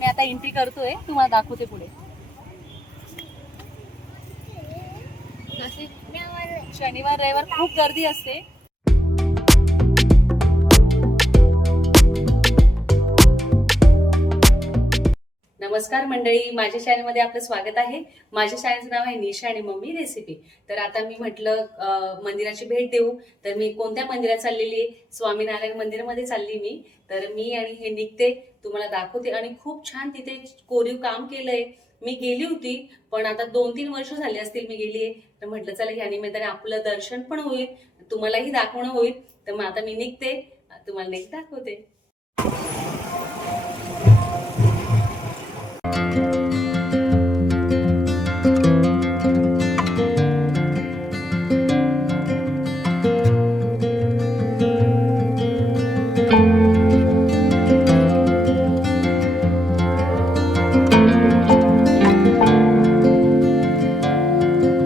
आम्ही आता एंट्री करतोय, तुम्हाला दाखवते पुढे. शनिवार रविवार खूप गर्दी असते. नमस्कार मंडळी, माझ्या चॅनलमध्ये आपलं स्वागत आहे. माझ्या चॅनलचं नाव आहे निशा आणि मम्मी रेसिपी. तर आता मी म्हटलं मंदिराची भेट देऊ. तर मी कोणत्या मंदिरात चाललेली आहे? स्वामीनारायण मंदिरामध्ये चालली मी. तर मी आणि हे निघते, तुम्हाला दाखवते. आणि खूप छान तिथे कोरीव काम केलंय. मी गेली होती, पण आता 2-3 वर्ष झाली असतील मी गेली आहे. तर म्हटलं चला ह्या निमित्ताने आपलं दर्शन पण होईल, तुम्हालाही दाखवणं होईल. तर मग आता मी निघते, तुम्हाला नेक्स्ट दाखवते.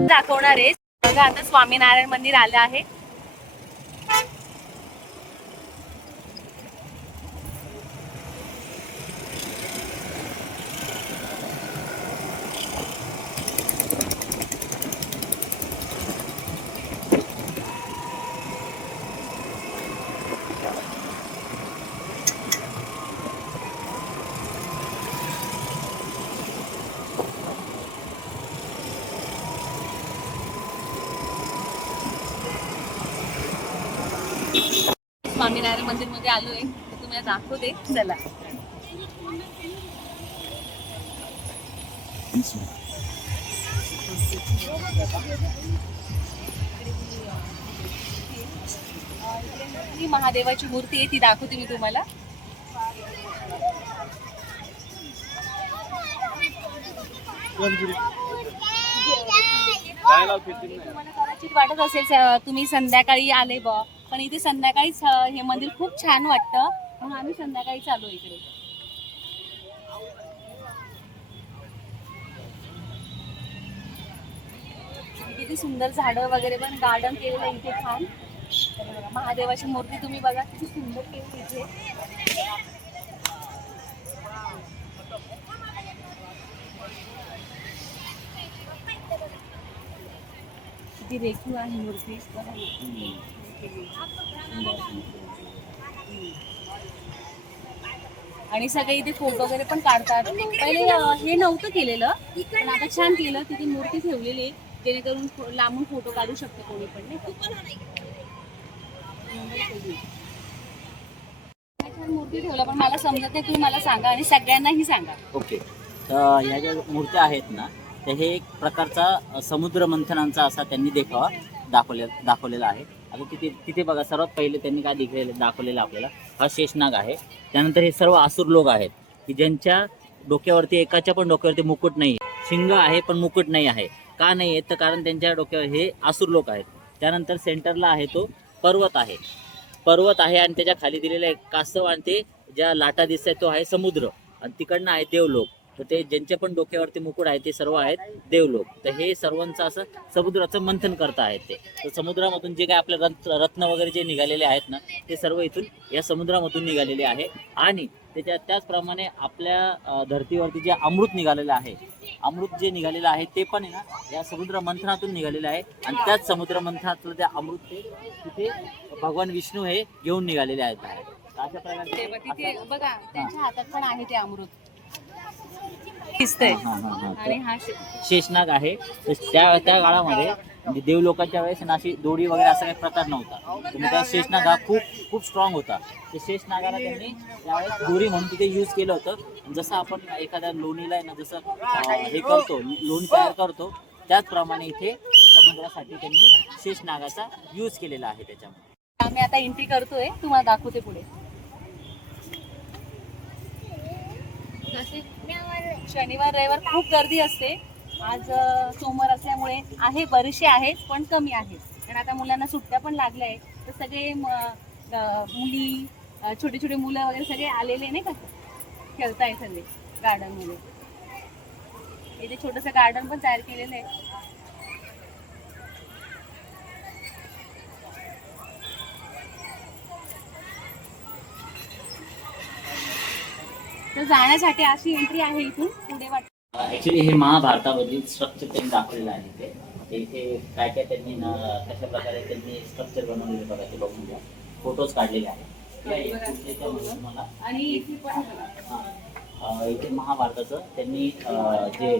दाखवणार आहे बघा. आता स्वामीनारायण मंदिर आलं आहे. स्वामीनारायण मंदिर मध्ये आलोय, तर तुम्हाला दाखवते. चला. ही महादेवाची मूर्ती आहे, ती दाखवते मी तुम्हाला. तुम्हाला कदाचित वाटत असेल तुम्ही संध्याकाळी आले बा, पण इथे संध्याकाळीच हे मंदिर खूप छान वाटतं, म्हणून आम्ही संध्याकाळी चालू इकडे. किती सुंदर झाडं वगैरे पण गार्डन केलेलं आहे इथे छान. महादेवाची मूर्ती तुम्ही बघा, किती सुंदर केली इथे. किती रेखीव आहे मूर्ती. आणि सगळे इथे फोटो वगैरे पण काढतात. पहिले हे नव्हतं केलेलं, पण आता छान केलं. तिथे मूर्ती ठेवलेली आहे, जेणेकरून लांबून फोटो काढू शकतो कोणी पण, नाही छान मूर्ती ठेवलं, पण मला समजत नाही. तुम्ही मला सांगा आणि सगळ्यांनाही सांगा. ओके. तर ह्या ज्या मूर्त्या आहेत ना, तर हे एक प्रकारचा समुद्र मंथनांचा असा त्यांनी देखावा दाखवलेला आहे. आता तिथे बघा, सर्वात पहिले त्यांनी काय दाखवलेलं आपल्याला, हा शेषनाग आहे. त्यानंतर हे सर्व आसुर लोक आहेत की ज्यांच्या डोक्यावरती, एकाच्या पण डोक्यावरती मुकुट नाही, शिंग आहे पण मुकुट नाही आहे. का नाही आहे? तर कारण त्यांच्या डोक्यावर हे आसुर लोक आहेत. त्यानंतर सेंटरला आहे तो पर्वत आहे आणि त्याच्या खाली दिलेला एक कासव, आणि ते ज्या लाटा दिसत आहेत तो आहे समुद्र, आणि तिकडनं आहे देवलोक. तर ते ज्यांच्या पण डोक्यावरती मुकुट आहे ते सर्व आहेत देवलोक. तर हे सर्वांचं असं समुद्राचं मंथन करता आहेत ते. तर समुद्रामधून जे काय आपले रत्न वगैरे जे निघालेले आहेत ना, ते सर्व इथून या समुद्रामधून निघालेले आहे. आणि त्याचप्रमाणे आपल्या धर्तीवरती जे अमृत निघालेलं आहे, अमृत जे निघालेलं आहे ते पण आहे ना, या समुद्र मंथनातून निघालेलं आहे. आणि त्याच समुद्र मंथनातलं ते अमृत ते तिथे भगवान विष्णू हे घेऊन निघालेले आहेत. अशा प्रकारे तिथे बघा, त्यांच्या हातात पण आहे ते अमृत दिसतंय. आणि हा शेषनाग आहे. त्या काळामध्ये देवलोकांच्या वेळेस अशी दोरी वगैरे असा काही प्रकार नव्हता. तर त्या शेषनाग हा खूप स्ट्रॉंग होता. ते शेषनागाला त्यांनी त्यावेळेस दोरी म्हणून तिथे यूज केलं होतं. जसं आपण एखाद्या लोणीला ना, जसं हे करतो, लोणी तयार करतो, त्याचप्रमाणे इथे समुद्रासाठी त्यांनी शेषनागाचा यूज केलेला आहे. त्याच्यामध्ये आम्ही आता एंट्री करतोय, तुम्हाला दाखवते पुढे. शनिवार रविवार खूप गर्दी असते. आज सोमवार असल्यामुळे आहे, बरेचसे आहेत पण कमी आहेत. कारण आता मुलांना सुट्ट्या पण लागल्या आहेत, तर सगळे मुली, छोटे छोटे मुलं वगैरे सगळे आलेले नाही का, खेळताय सगळे गार्डन मध्ये. इथे छोटंसं गार्डन पण तयार केलेलं आहे. तर जाण्यासाठी अशी एंट्री आहे इथून पुढे वाटत. ऍक्च्युली हे महाभारतामधील स्ट्रक्चर त्यांनी दाखवलेलं आहे ते इथे काय काय त्यांनी कशा प्रकारे त्यांनी स्ट्रक्चर बनवलेले बघा ते बघून घ्या. फोटोज काढलेले आहेत त्याच्यामध्ये तुम्हाला. आणि इथे पण इथे महाभारताचं त्यांनी जे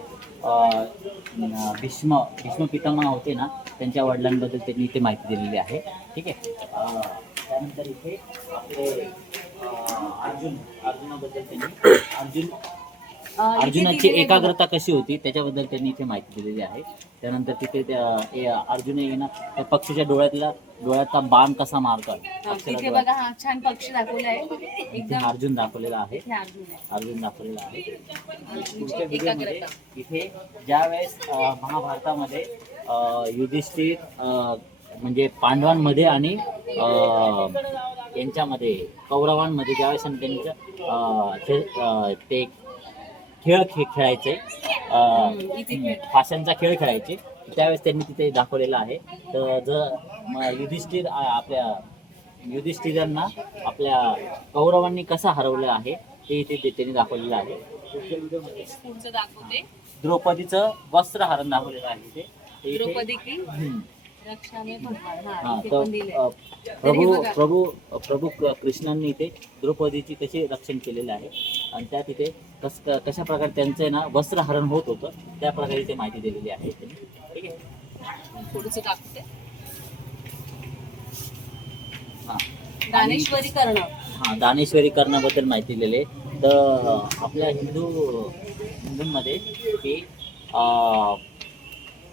भीष्म पितामह होते ना त्यांच्या वडिलांबद्दल त्यांनी इथे माहिती दिलेली आहे. ठीक आहे. त्यानंतर इथे आपले अर्जुनाबद्दल त्यांनी अर्जुनाची एकाग्रता कशी होती त्याच्याबद्दल त्यांनी इथे माहिती दिलेली आहे. त्यानंतर तिथे अर्जुन येईना त्या पक्षीच्या डोळ्याचा बाण कसा मारतो तिथे बघा हा छान पक्षी दाखवला आहे एकदम. अर्जुन दाखवलेला आहे. हे अर्जुन आहे. अर्जुन दाखवलेला आहे. पुढच्या व्हिडिओमध्ये इथे ज्यावेळेस महाभारतामध्ये युधिष्ठिर म्हणजे पांडवांमध्ये आणि यांच्यामध्ये कौरवांमध्ये ज्यावेळेस त्यांचं ते खेळ खेळायचे फाशांचा खेळ खेळायचे त्यावेळेस त्यांनी तिथे दाखवलेला आहे. तर जर युधिष्ठिरांना आपल्या कौरवांनी कसं हरवलं आहे ते इथे त्यांनी दाखवलेलं आहे. पुढचं दाखवते द्रौपदीचं वस्त्रहरण दाखवलेलं आहे ते इथे. द्रौपदी की रक्षा में भगवान. हा हा, इथे पण दिलंय. प्रभू कृष्णांनी इथे द्रौपदीची कशी रक्षण केलेलं आहे आणि त्या तिथे कशा प्रकारे त्यांचं ना वस्त्रहरण होत होतं त्या प्रकारे इथे माहिती दिलेली आहे त्यांनी. ठीक आहे. पुढचं दाखवते हा दानेश्वरी कर्ण. हा दानेश्वरी कर्णाबद्दल माहिती दिलेली आहे. तर आपल्या हिंदूंमध्ये की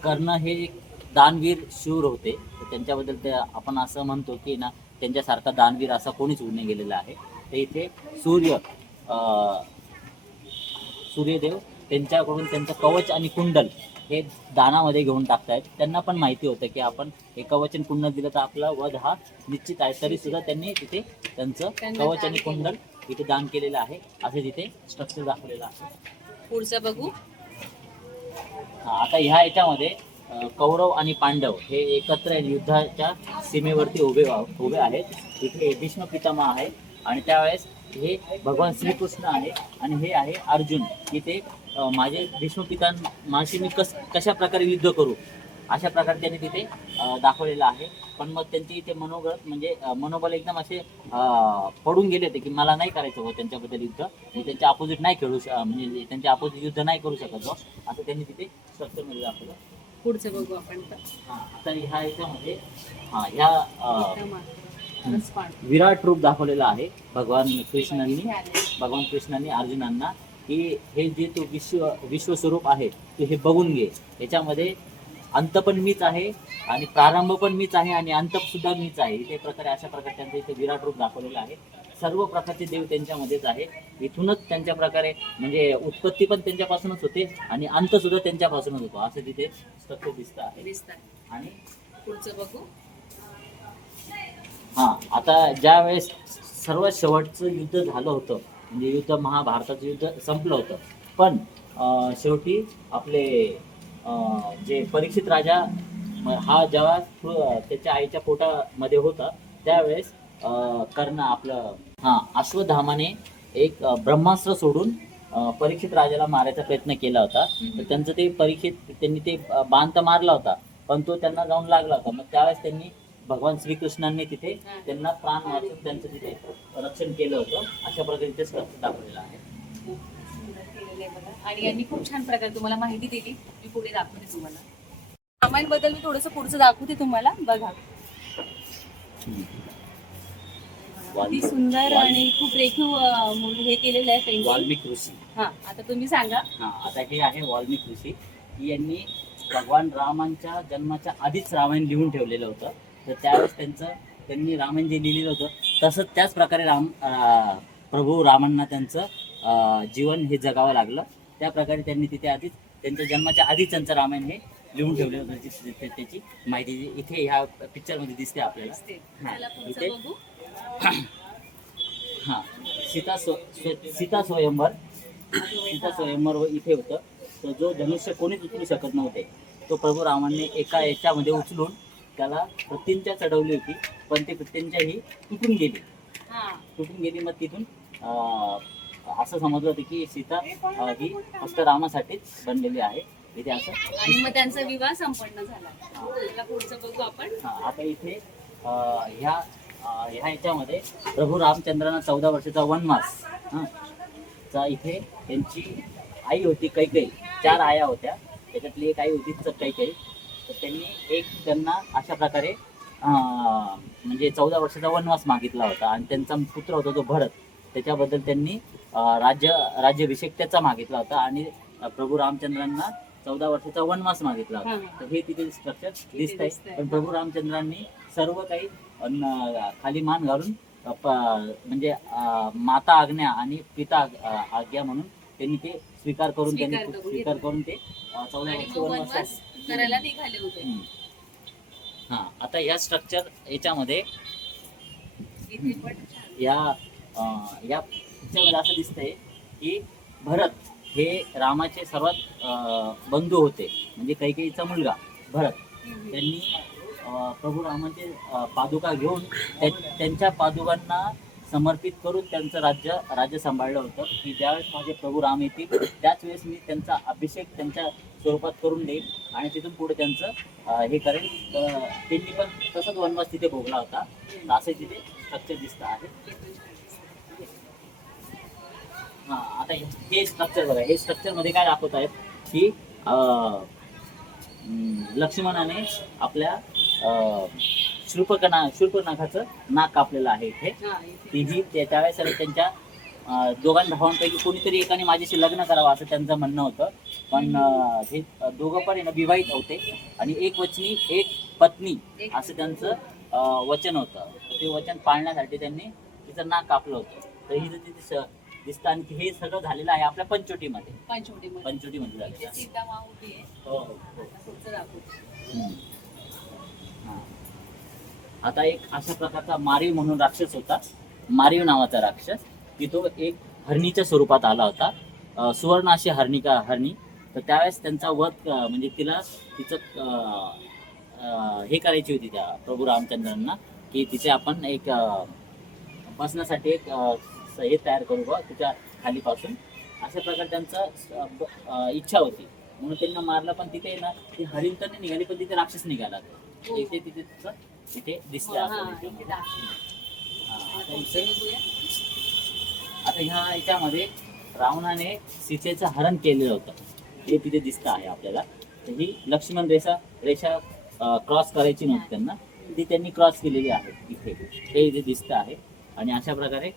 कर्ण हे एक दानवीर शूर होते. तर त्यांच्याबद्दल ते आपण असं म्हणतो की ना त्यांच्यासारखा दानवीर असा कोणीच उडणे गेलेला आहे. ते इथे सूर्यदेव त्यांच्याकडून त्यांचं कवच आणि कुंडल हे दानामध्ये घेऊन टाकतायत. त्यांना पण माहिती होतं की आपण हे कवच आणि कुंडल दिलं तर आपला वध हा निश्चित आहे. तरी सुद्धा त्यांनी तिथे त्यांचं कवच आणि कुंडल इथे दान केलेलं आहे असं तिथे स्ट्रक्चर दाखवलेलं आहे. पुढचं बघू. आता ह्या याच्यामध्ये कौरव आणि पांडव हे एकत्र युद्धाच्या सीमेवरती उभे आहेत. इथे भीष्म पितामह आहे आणि त्यावेळेस हे भगवान श्रीकृष्ण आहे आणि हे आहे अर्जुन. इथे माझे भीष्म पितामहाशी मी कशा प्रकारे युद्ध करू अशा प्रकारे त्यांनी तिथे दाखवलेलं आहे. पण मग त्यांची इथे मनोबल एकदम असे पडून गेले होते की मला नाही करायचं हो त्यांच्याबद्दल युद्ध. मी त्यांच्या अपोजिट नाही खेळू म्हणजे त्यांच्या अपोजिट युद्ध नाही करू शकत हो असं त्यांनी तिथे स्ट्रक्चरमध्ये दाखवलं. पुढचं बघू आपण. आता ह्या याच्यामध्ये विराट रूप दाखवलेलं आहे भगवान कृष्णांनी अर्जुनांना की हे जे तू विश्वस्वरूप आहे तू हे बघून घे. याच्यामध्ये अंत पण मीच आहे आणि प्रारंभ पण मीच आहे आणि अंत सुद्धा मीच आहे. इथे प्रकारे अशा प्रकारे त्यांचं इथे विराट रूप दाखवलेलं आहे. सर्व प्रकारचे देव त्यांच्यामध्येच आहे. इथूनच त्यांच्या प्रकारे म्हणजे उत्पत्ती पण त्यांच्यापासूनच होते आणि अंत सुद्धा त्यांच्यापासूनच होतो असं तिथे स्ट्रक्चर दिसत आहे. आणि पुढचं बघू. हा आता ज्या वेळेस सर्वात शेवटचं युद्ध झालं होतं म्हणजे महाभारताचं युद्ध संपलं होतं पण शेवटी आपले जे परीक्षित राजा हा जेव्हा त्याच्या आईच्या पोटामध्ये होता त्यावेळेस कर्ण अश्वत्थामाने एक ब्रह्मास्त्र सोडून परीक्षित राजाला मारायचा प्रयत्न केला होता. तर त्यांचं त्यांनी ते बाण तर मारला होता पण तो त्यांना जाऊन लागला होता. मग त्यावेळेस त्यांनी भगवान श्रीकृष्णांनी तिथे त्यांना प्राण वाचून त्यांचं तिथे रक्षण केलं होतं. अशा प्रकारे ते स्ट्रक्चर दाखवलेलं आहे. आणि यांनी खूप छान प्रकारे तुम्हाला माहिती दिली. मी पुढे दाखवते तुम्हाला रामायणबद्दल. मी थोडंसं पुढचं दाखवते तुम्हाला. बघा किती सुंदर आणि खूप रेखीव हे केलेलं आहे पेंटिंग. वाल्मिक ऋषी. हा आता तुम्ही सांगा. आता हे आहे वाल्मिक ऋषी. यांनी भगवान रामांच्या जन्माच्या आधीच रामायण लिहून ठेवलेलं होतं. तर त्यावेळेस त्यांनी रामायण जे लिहिलेलं होतं तसंच त्याच प्रकारे प्रभू रामांना त्यांचं जीवन हे जगावं लागलं. त्या प्रकारे त्यांनी तिथे आधीच त्यांच्या जन्माच्या आधीच त्यांचं रामायण हे लिहून ठेवलेलं होतं. त्याची माहिती इथे ह्या पिक्चरमध्ये दिसते आपल्याला. इथे हा सीता स्वयंवर इथे होतं. तर जो धनुष्य कोणीच उचलू शकत नव्हते तो प्रभू रामांनी एका याच्यामध्ये उचलून त्याला प्रत्यंच्या चढवली होती पण ती प्रत्यंच्या ही तुटून गेली. मग तिथून असं समजलं होतं की सीता ही फक्त रामासाठीच बनलेली आहे इथे असं. आणि मग त्यांचा विवाह संपन्न झाला. त्याला पुढचं बघू आपण. आता इथे ह्या ह्याच्यामध्ये प्रभू रामचंद्रांना 14 वर्षाचा वनवास चा इथे त्यांची आई होती कैकेयी. 4 आया होत्या, त्याच्यातली एक आई होती कैकेयी. तर त्यांनी त्यांना अशा प्रकारे म्हणजे 14 वर्षाचा वनवास मागितला होता आणि त्यांचा पुत्र होता तो भरत. त्याच्याबद्दल त्यांनी राज्याभिषेक त्याचा मागितला होता आणि प्रभू रामचंद्रांना 14 वर्षाचा वनवास मागितला होता. तर हे तिथे स्ट्रक्चर दिसत आहे. पण प्रभू रामचंद्रांनी सर्व काही खाली मान घालून म्हणजे माता आज्ञा आणि पिता आज्ञा म्हणून त्यांनी ते स्वीकार करून ते 14 वर्ष वनवास करायला निघाले होते. आता या स्ट्रक्चर याच्यामध्ये इथे पण या पिक्चरमध्ये असं दिसतंय की भरत हे रामाचे सर्वात बंधू होते, म्हणजे कैकेयीचा मुलगा भरत. त्यांनी प्रभू रामाचे पादुका घेऊन त्यांच्या पादुकांना समर्पित करून त्यांचं राज्य सांभाळलं होतं. की ज्यावेळेस माझे प्रभू राम येतील त्याच वेळेस मी त्यांचा अभिषेक त्यांच्या स्वरूपात करून देईल आणि तिथून पुढे त्यांचं हे करेल. त्यांनी पण तसंच वनवास तिथे भोगला होता. असं तिथे स्ट्रक्चर दिसतं आहे. आता हे स्ट्रक्चर बघा. हे स्ट्रक्चर मध्ये काय दाखवत आहेत की लक्ष्मणाने आपल्या शूर्पणखाचं नाक कापलेलं आहे इथे. तीही त्यावेळेस त्यांच्या दोघां भावांपैकी कोणीतरी एकाने माझ्याशी लग्न करावं असं त्यांचं म्हणणं होतं. पण हे दोघं पण विवाहित होते आणि एक वचनी एक पत्नी असं त्यांचं वचन होतं. ते वचन पाळण्यासाठी त्यांनी तिचं नाक कापलं होतं. तर ही तिथे दिसतं आणि हे सगळं झालेलं आहे आपल्या पंचवटीमध्ये झालेलं आहे. आता एक अशा प्रकारचा मारीव म्हणून राक्षस होता. मारीव नावाचा राक्षस की तो एक हरणीच्या स्वरूपात आला होता. सुवर्ण अशी हरणी. तर त्यावेळेस त्यांचा वध म्हणजे तिचं हे करायची होती त्या प्रभू रामचंद्रांना की तिचे आपण एक बसण्यासाठी एक हे तयार करू बा तिच्या खालीपासून. अशा प्रकारे त्यांचं इच्छा होती म्हणून त्यांना मारलं. पण तिथे ना ती हरिण तर नाही निघाली, पण तिथे राक्षस निघाला. तिथे दिसते. आता ह्या याच्यामध्ये रावणाने सीतेचं हरण केलेलं होतं हे तिथे दिसतं आहे आपल्याला. तर ही लक्ष्मण रेषा क्रॉस करायची नव्हती त्यांना, ती त्यांनी क्रॉस केलेली आहे हे इथे दिसतं आहे. आणि अशा प्रकारे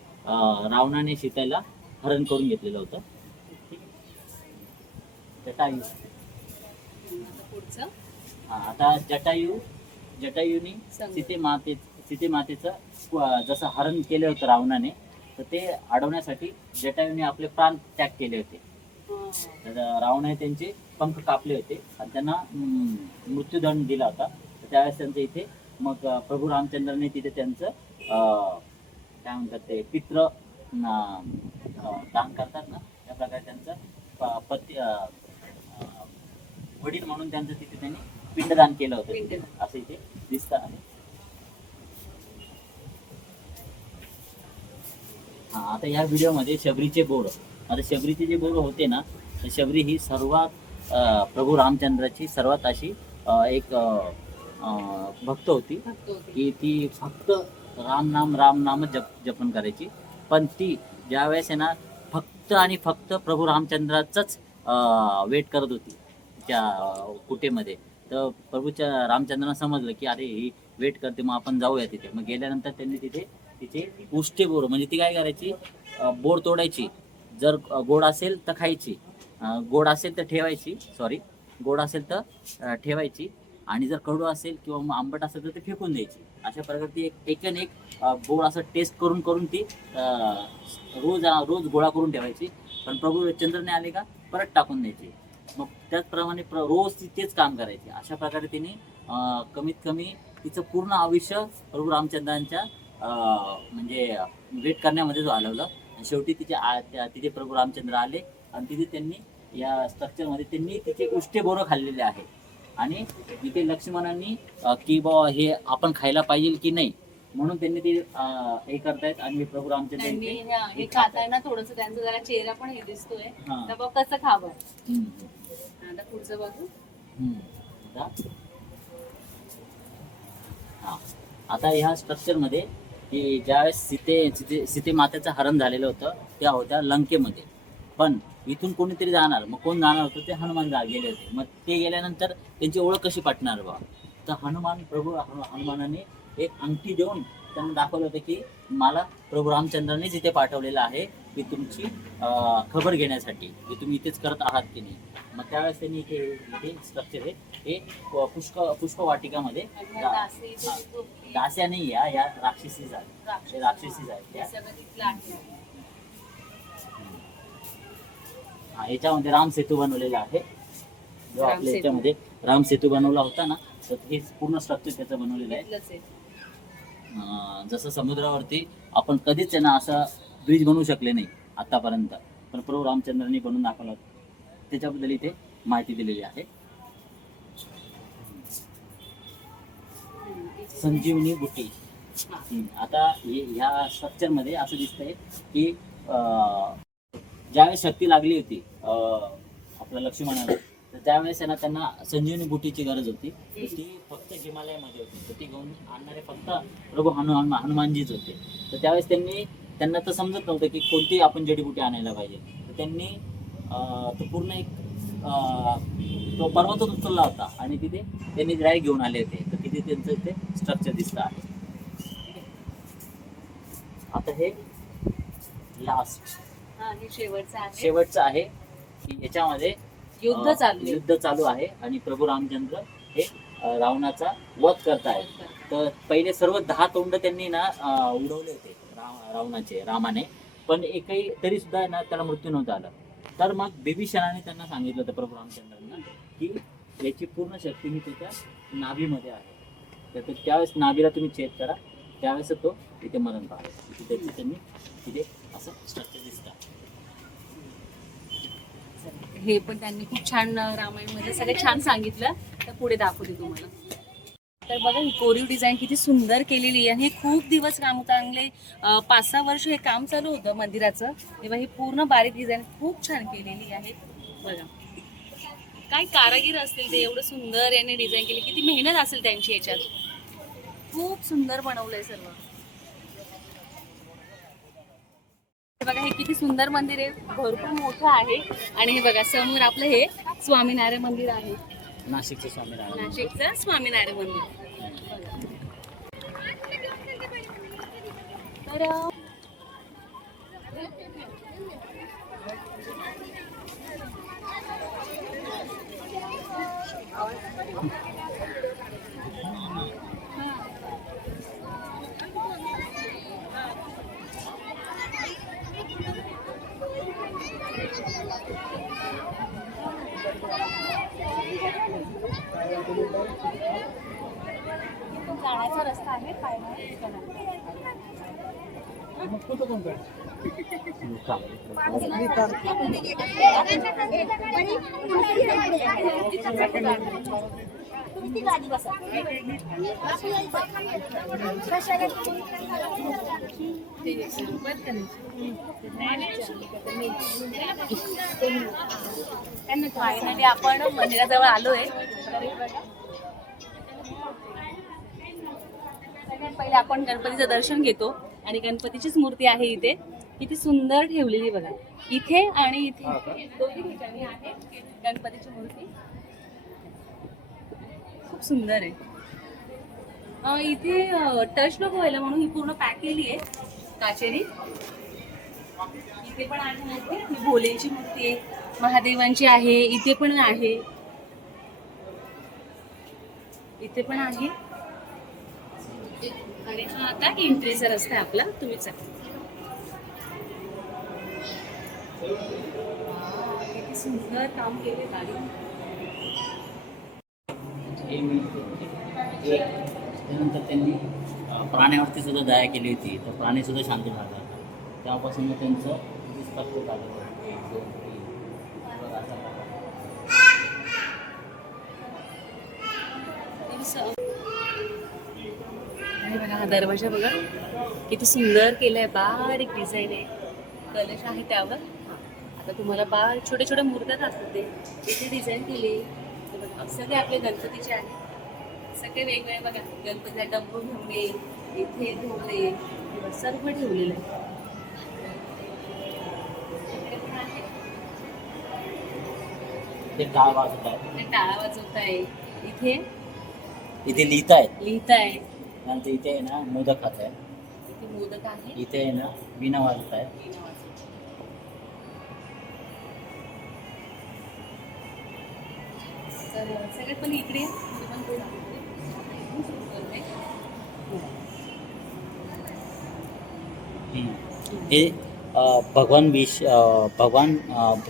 रावणाने सीतेला हरण करून घेतलेलं होतं. जटायू. आता जटायूनी सीते मातेचं जसं हरण केलं होतं रावणाने, तर ते अडवण्यासाठी जटायूने आपले प्राण त्याग केले होते. तर रावणाने त्यांचे पंख कापले होते आणि त्यांना मृत्यूदंड दिला होता. तर त्यावेळेस त्यांचं इथे मग प्रभू रामचंद्राने तिथे त्यांचं काय म्हणतात ते पित्र दान करतात ना, त्या प्रकारे त्यांचं पती वडील म्हणून त्यांचं तिथे त्यांनी पिंडदान केलं होतं असं इथे दिसतं आहे. आता या व्हिडिओमध्ये शबरीचे बोर. आता शबरीचे जे बोर होते ना, तर शबरी ही सर्वात प्रभू रामचंद्राची सर्वात अशी एक भक्त होती की ती फक्त राम नामच जपन करायची. पण ती ज्यावेळेस आहे ना फक्त आणि फक्त प्रभू रामचंद्राचंच वेट करत होती त्या कुटेमध्ये. तर प्रभूच्या रामचंद्रांना समजलं की अरे ही वेट करते, मग आपण जाऊया तिथे. मग गेल्यानंतर त्यांनी तिचे उष्टे बोर म्हणजे ती काय करायची, बोर तोडायची. जर गोड असेल तर खायची, गोड असेल तर ठेवायची आणि जर कडू असेल किंवा आंबट असेल तर ते फेकून द्यायची. अशा प्रकारे ती एक बोर असं टेस्ट करून ती रोज गोळा करून ठेवायची. पण प्रभू चंद्रने आले का परत टाकून द्यायची. मग त्याचप्रमाणे रोज ती तेच काम करायची. अशा प्रकारे तिने कमीत कमी तिचं पूर्ण आयुष्य प्रभू रामचंद्रांच्या म्हणजे वेट करण्यामध्ये घालवलं. शेवटी तिचे प्रभू रामचंद्र आले आणि तिथे त्यांनी या स्ट्रक्चरमध्ये त्यांनी तिचे उष्टे बोरं खाल्लेले आहे. आणि इथे लक्ष्मणांनी की बा हे आपण खायला पाहिजे की नाही, म्हणून त्यांनी ते हे करतायत. आणि प्रभू रामचंद्र त्यांनी इथे हे खाताना थोडस त्यांचा जरा चेहरा पण हे दिसतोय. हा. तर बघ कसं खावं. हम्म. आता पुढचं बघू. आता हा. आता ह्या स्ट्रक्चर मध्ये की ज्यावेळेस सीते मातेचं हरण झालेलं होतं त्या होत्या लंकेमध्ये. पण इथून कोणीतरी जाणार, मग कोण जाणार होतं ते हनुमान गेले होते. मग ते गेल्यानंतर त्यांची ओळख कशी पटणार बा. तर हनुमानाने एक अंगठी देऊन त्यांना दाखवलं होतं की मला प्रभू रामचंद्राने जिथे पाठवलेलं आहे की तुमची खबर घेण्यासाठी की तुम्ही इथेच करत आहात की नाही. मग त्यावेळेस त्यांनी इथे स्ट्रक्चर हे पुष्प वाटिकामध्ये आणि ह्या दासी इथे हा. झोपली. दास्या नाही या राक्षसीच आहेत. राक्षसीच आहेत हे त्या. सगळं तिथलं आहे. हा, याच्यामध्ये राम सेतू बनवलेला आहे. जो राम आपल्या सेतू. याच्यामध्ये राम सेतू बनवला होता ना, तर हे पूर्ण स्ट्रक्चर त्याचं बनवलेलं आहे. इथलंच आहे. जसं समुद्रावरती आपण कधीच आहे ना असं ब्रिज बनवू शकले नाही आतापर्यंत, पण प्रभू रामचंद्रांनी बनवून दाखवलं त्याच्याबद्दल इथे माहिती दिलेली आहे. संजीवनी बुटी. हा. आता ह्या स्ट्रक्चर मध्ये असं दिसतंय की ज्यावेळेस शक्ती लागली होती आपल्या लक्ष्मणाला, तर त्यावेळेस आहे ना त्यांना संजीवनी बुटीची गरज होती. तर ती फक्त हिमालयामध्ये होती. तर ती घेऊन आणणारे फक्त प्रभू हनुमानजीच होते. तर त्यावेळेस त्यांना तर समजत नव्हतं की कोणती आपण जडीबुटी आणायला पाहिजे. तर त्यांनी तो पूर्ण एक तो पर्वतच उचलला होता आणि तिथे त्यांनी ड्राय घेऊन आले होते. तर तिथे त्यांचं इथे स्ट्रक्चर दिसतं आहे. आता हे लास्ट हा, हे शेवटचं आहे. शेवटचं आहे की याच्यामध्ये युद्ध चालू आहे. युद्ध चालू आहे आणि प्रभू रामचंद्र हे रावणाचा वध करतायत. तर पहिले सर्व 10 तोंड त्यांनी ना उडवले होते रावणाचे रामाने, पण एकही तरी सुद्धा आहे ना त्याला मृत्यू नव्हता आला. तर मग बिभीषणाने त्यांना सांगितलं होतं प्रभू रामचंद्रांना की याची पूर्ण शक्ती ही त्याच्या नाभीमध्ये आहे. तर त्यावेळेस नाभीला तुम्ही छेद करा, त्यावेळेस तो तिथे मरण पावेल. तिथे त्यांनी तिथे असं स्ट्रक्चर दिसतं. हे पण त्यांनी खूप छान रामायणमध्ये सगळं छान सांगितलं. तर पुढे दाखवते तुम्हाला. तर बघा ही कोरीव डिझाईन किती सुंदर केलेली आहे. आणि हे खूप दिवस काम चांगले 5-6 वर्ष हे काम चालू होतं मंदिराचं. तेव्हा ही पूर्ण बारीक डिझाईन खूप छान केलेली आहे. बघा काय कारागीर असतील ते, एवढं सुंदर याने डिझाईन केली. किती मेहनत असेल त्यांची याच्यात. खूप सुंदर बनवलंय सर्व. हे बघा हे किती सुंदर मंदिर आहे, भरपूर मोठं आहे. आणि हे बघा समोर आपलं हे स्वामीनारायण मंदिर आहे. नाशिकचं स्वामीनारायण. नाशिकचं स्वामीनारायण मंदिर. तर जाण्याचा रस्ता आहे फायनली आपण मंदिराजवळ आलोय. सगळ्यात पहिले आपण गणपतीचं दर्शन घेतो. आणि गणपतीचीच मूर्ती आहे इथे. किती सुंदर ठेवलेली बघा. इथे आणि इथे दोन्ही ठिकाणी आहे गणपतीची मूर्ती. खूप सुंदर आहे. इथे टच नको व्हायला म्हणून ही पूर्ण पॅक केली आहे काचेरी. इथे पण आहे मूर्ती. ही भोलेची मूर्ती आहे, महादेवांची आहे. इथे पण आहे, इथे पण आहे. आणि हा आता एंट्रीचा रस्ता आहे आपला. तुम्ही चला. किती सुंदर काम केले गाडी. त्यानंतर त्यांनी प्राण्यावरती सुद्धा दया केली होती. तर प्राणी सुद्धा शांत झाला. तेव्हापासून त्यांचं स्थापित झालं. आणि बघा हा दरवाजा बघा किती सुंदर केलाय, बारीक डिझाईन आहे, कलश आहे त्यावर. आता तुम्हाला छोट्या छोट्या मूर्त्या दाखवते. इथे डिझाईन केली. हे बघा, सगळे आपले गणपतीचे आहे, सगळे वेगवेगळे बघा. गणपतीला डब्बू घेऊन इथे ढोले, हे बघा, सर्व ठेवलेलं आहे. इकडे पण आहे. ते टाळ वाजत आहे, ते टाळा वाजवत आहे. इथे इथे लिहितायत, लिहिताय. नंतर इथे आहे ना मोदक खात आहे, इथे मोदक आहे. इथे आहे ना वीणा वाजत आहे. तर सगळ्यात पण इकडे इकडे पण ते दाखवते. करते. हे भगवान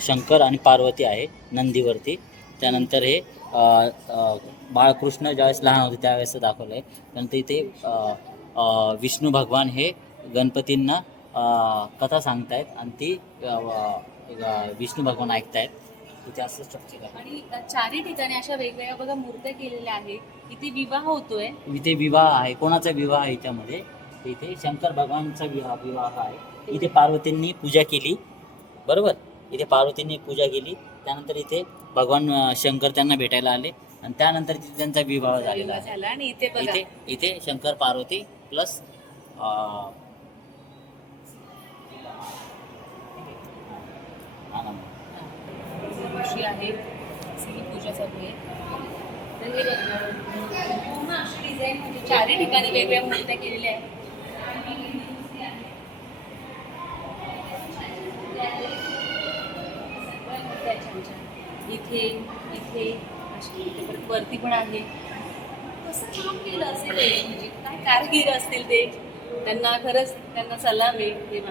शंकर आणि पार्वती आहे नंदीवरती. त्यानंतर हे बाळकृष्ण ज्यावेळेस लहान होते त्यावेळेस दाखवलं आहे. त्यानंतर इथे विष्णू भगवान हे गणपतींना कथा सांगतायत आणि ती विष्णू भगवान ऐकतायत. इथे असं स्ट्रक्चर आहे. आणि चारही ठिकाणी अशा वेगवेगळ्या बघा मूर्त्या केलेल्या आहेत. इथे विवाह होतोय. इथे विवाह आहे. कोणाचा विवाह आहे याच्यामध्ये? इथे शंकर भगवानचा विवाह आहे. इथे पार्वतींनी पूजा केली, बरोबर. इथे पार्वतींनी पूजा केली. त्यानंतर इथे भगवान शंकर त्यांना भेटायला आले आणि त्यानंतर तिथे त्यांचा विवाह झालेला आहे. झाला. आणि इथे बघा इथे शंकर पार्वती प्लस ऋषी आहे. सगळी पूजा चालू आहे. तर हे बघा, पूर्ण अशी डिझाईन म्हणजे चारही ठिकाणी वेगवेगळ्या मूर्त्या केलेल्या आहेत. सगळ्या मूर्त्या छान छान. इथे इथे अशी इथे परत वरती पण आहे. कसं काम केलं असेल हे, म्हणजे काय कारागीर असतील ते, त्यांना खरंच त्यांना सलाम आहे. देवा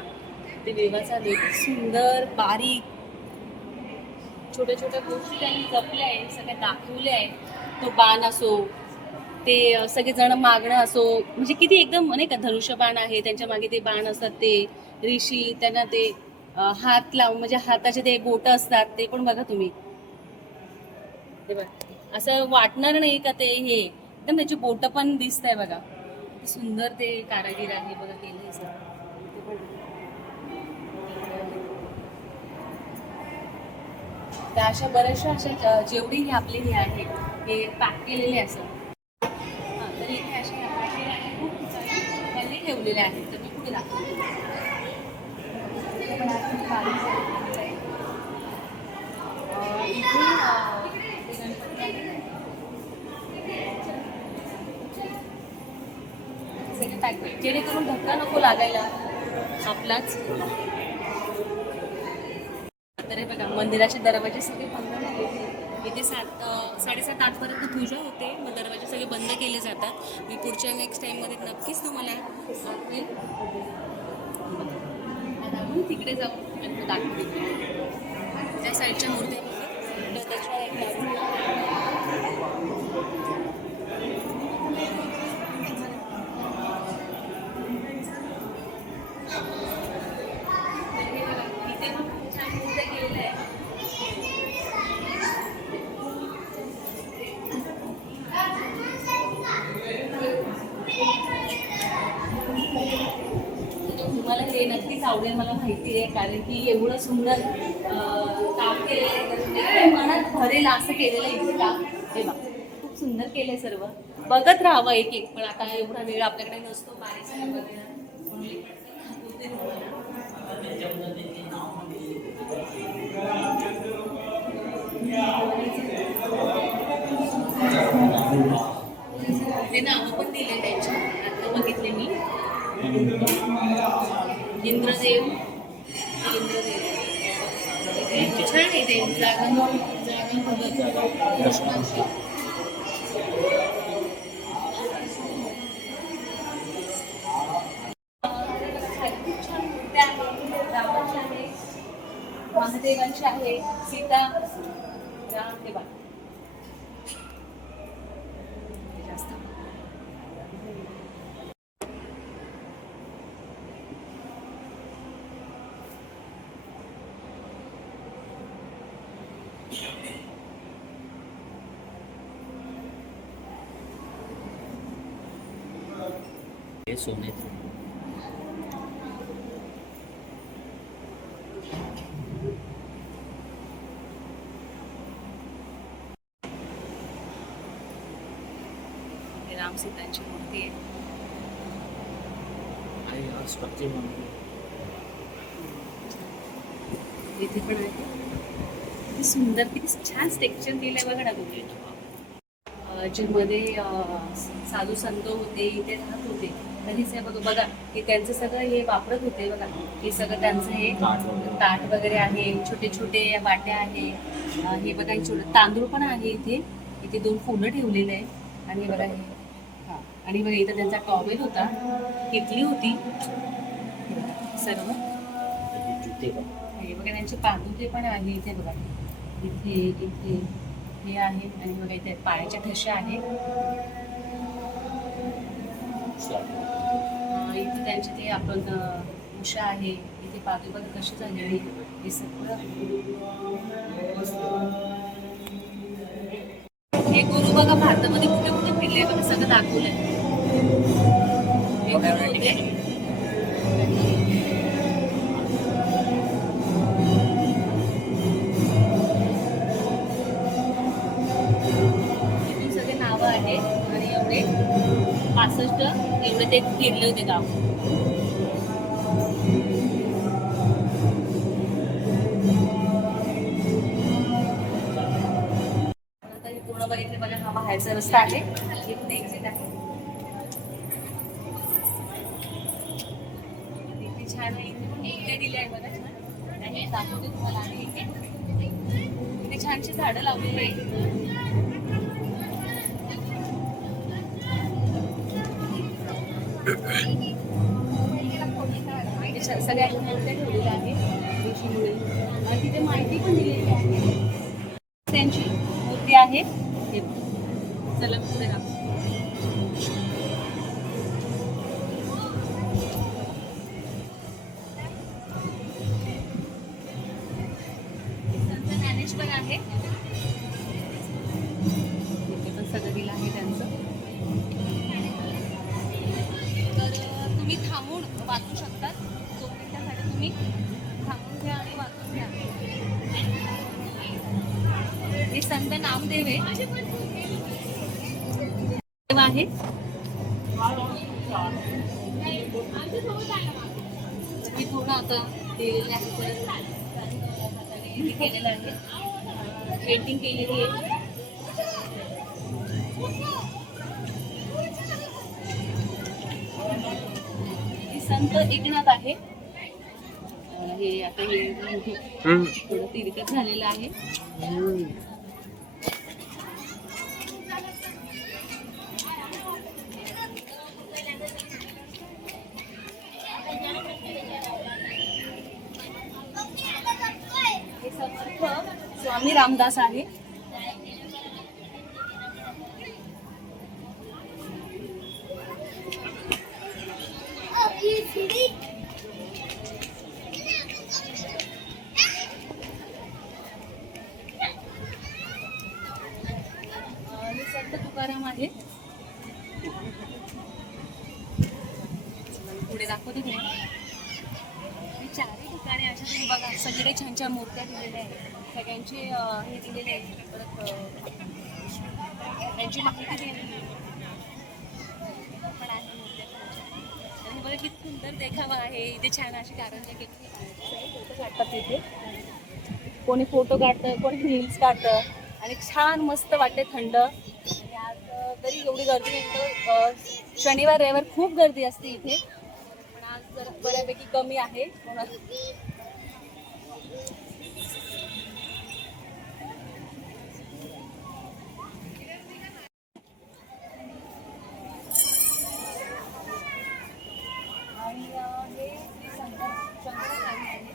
ते देवाचा देव सुंदर बारीक छोट्या छोट्या गोष्टी त्यांनी जपल्या आहे, सगळ्या दाखवल्या आहे. तो बाण असो, ते सगळे जण मागणं असो, म्हणजे किती एकदम नाही का, धनुष्यबाण आहे, त्यांच्या मागे ते बाण असतात, ते ऋषी त्यांना ते हात लावून म्हणजे हाताचे ते बोट असतात, ते पण बघा तुम्ही. ते बघा असं वाटणार नाही का ते हे एकदम त्याची बोट पण दिसत आहे बघा. सुंदर ते कारागीर आहे बघा केलंय सगळं. त्या अशा बऱ्याचशा अशा जेवढी हे आपले हे आहे हे पॅक केलेले असतात. हां, तर इथे असे खूप ठिकाणी त्यांनी ठेवलेले आहेत. तर मी पुढे दाखवते. इथे गणपती आहे. सगळे पॅक केले जेणेकरून धक्का नको लागायला आपलाच. तर हे बघा मंदिराचे दरवाजे सगळे बंद झाले. इथे 7:30-8 पर्यंत पूजा होते, मग दरवाजे सगळे बंद केले जातात. मी पुढच्या नेक्स्ट टाईममध्ये नक्कीच तुम्हाला दाखवेल. आता आपण तिकडे जाऊ आणि तो दाखवते. त्या साईडच्या मूर्त्या त्याच्या एक लागून इथे पण खूप छान मूर्त्या केलेल्या आहेत. तुम्हाला हे नक्कीच आवडेल मला माहिती आहे, कारण की एवढं सुंदर काम केलेलं आहे, तर मनात भरेल असं केलेलं आहे इथे काम. हे बघा खूप सुंदर केलंय सर्व. बघत राहावं एक एक, पण आता एवढा वेळ आपल्याकडे नसतो बारीक बघायला, म्हणून मी पटकन दाखवते तुम्हाला. ते नावं पण दिले त्यांच्या, आता बघितले मी. इंद्रदेव छान आहे ते. जागा कृष्णाची. खूप छान मूर्त्या आहेत. रामाची आहे, महादेवांची आहे, सीता राम हे बघा जास्त. हे सोने राम सीतांची मूर्ती आहे. आणि स्ट्रक्चर इथे पण आहे. किती सुंदर, किती छान स्ट्रक्चर केलंय बघा ना तुम्ही. ज्यामध्ये साधू संत होते, इथे राहत होते. तर हे बघा हे त्यांचं सगळं हे वापरत होते बघा. हे सगळं त्यांचं हे ताट वगैरे आहे, छोटे छोटे वाट्या आहे. हे बघा हे छोटे तांदूळ पण आहे इथे. इथे 2 फुलं ठेवलेले आहे. आणि हे बघा हे हा, आणि बघा इथं त्यांचा टॉवेल होता, किटली होती, सर्व जुते हे बघा. त्यांचे पादुके पण आहे इथे बघा. इथे इथे हे आहे. आणि बघा इथे पाण्याच्या ठश्या आहे. इथे त्यांचे ते आपण उषा आहे. इथे पादुके बघा कशी झालेली. हे सगळं हे गुरु बघा भारतामध्ये कुठे कुठे फिरले बघा, सगळं दाखवलंय. हे गुरु होते. इथून सगळे नावं आहेत. आणि एवढे 65 एवढे ते फिरले होते गाव. पूर्ण बघितले बघा, हा बाहेरचा रस्ता आहे. इथून एक्झिट आहे. इथे छान आहे. इथे दिले आहे बघा छान. आणि दाखवते तुम्हाला. आणि इथे छानशी झाडं लावलेली आहे. सगळ्या मूर्त्या ठेवलेल्या आहे ऋषीमुळे. आणि तिथे माहिती पण दिलेली आहे. त्यांची मूर्ती आहे. चला पुढे दाखव. संत ज्ञानेश पण आहे. इथे पण सगळं दिलं आहे त्यांचं. तर तुम्ही थांबून वाचू शकतात. 2 मिनिटासाठी तुम्ही थांबून घ्या आणि वाचून घ्या. हे संत नामदेव आहे. मी पूर्ण आता दिलेले आहे. केलेलं आहे. पेंटिंग केलेली आहे. संत एकनाथ आहे. हे आता हे थोडं तिरकट झालेलं आहे. हे समर्थ स्वामी रामदास आहे. संत तुकाराम आहे. पुढे दाखवते तुम्हाला. चारही ठिकाणी अशा तुम्ही बघा सगळे छान छान मूर्त्या दिलेल्या आहेत. सगळ्यांचे हे दिलेले आहेत. परत त्यांची माहिती दिलेली पण आहे मूर्त्या. आणि बघा किती सुंदर देखावा आहे. इथे छान अशी कारंजा केली. फोटो काढतात तिथे. कोणी फोटो काढतं, कोणी रील्स काढतं. आणि छान मस्त वाटते थंड. आणि आज तरी एवढी गर्दी नाही. शनिवार रविवार खूप गर्दी असते इथे. पण आज जरा बऱ्यापैकी कमी आहे. आणि हे शंकराचार्य आहे.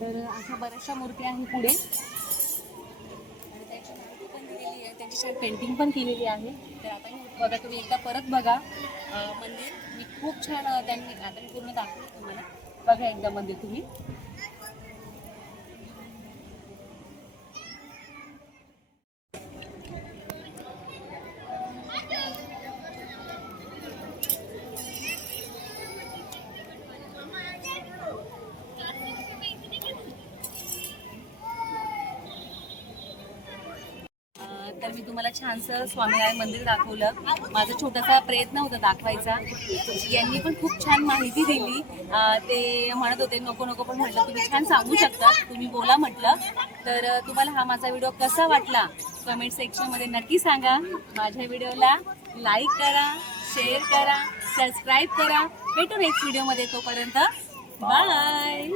तर अशा बऱ्याचशा मूर्ती आहे पुढे. आणि त्याची माहिती पण दिलेली आहे. त्यांची छान पेंटिंग पण केलेली आहे. तर आता बघा तुम्ही एकदा परत बघा मंदिर. मी खूप छान त्यांनी आता मी पूर्ण दाखवलं तुम्हाला. बघा एकदा मंदिर तुम्ही. तर मी तुम्हाला छानसं स्वामीनारायण मंदिर दाखवलं. माझा छोटासा प्रयत्न होता दाखवायचा. यांनी पण खूप छान माहिती दिली. ते म्हणत होते नको नको, पण म्हटलं तुम्ही छान सांगू शकता, तुम्ही बोला म्हटलं. तर तुम्हाला हा माझा व्हिडिओ कसा वाटला कमेंट सेक्शनमध्ये नक्की सांगा. माझ्या व्हिडिओला लाईक करा, शेअर करा, सबस्क्राईब करा. भेटू नेक्स्ट व्हिडिओमध्ये. तोपर्यंत बाय.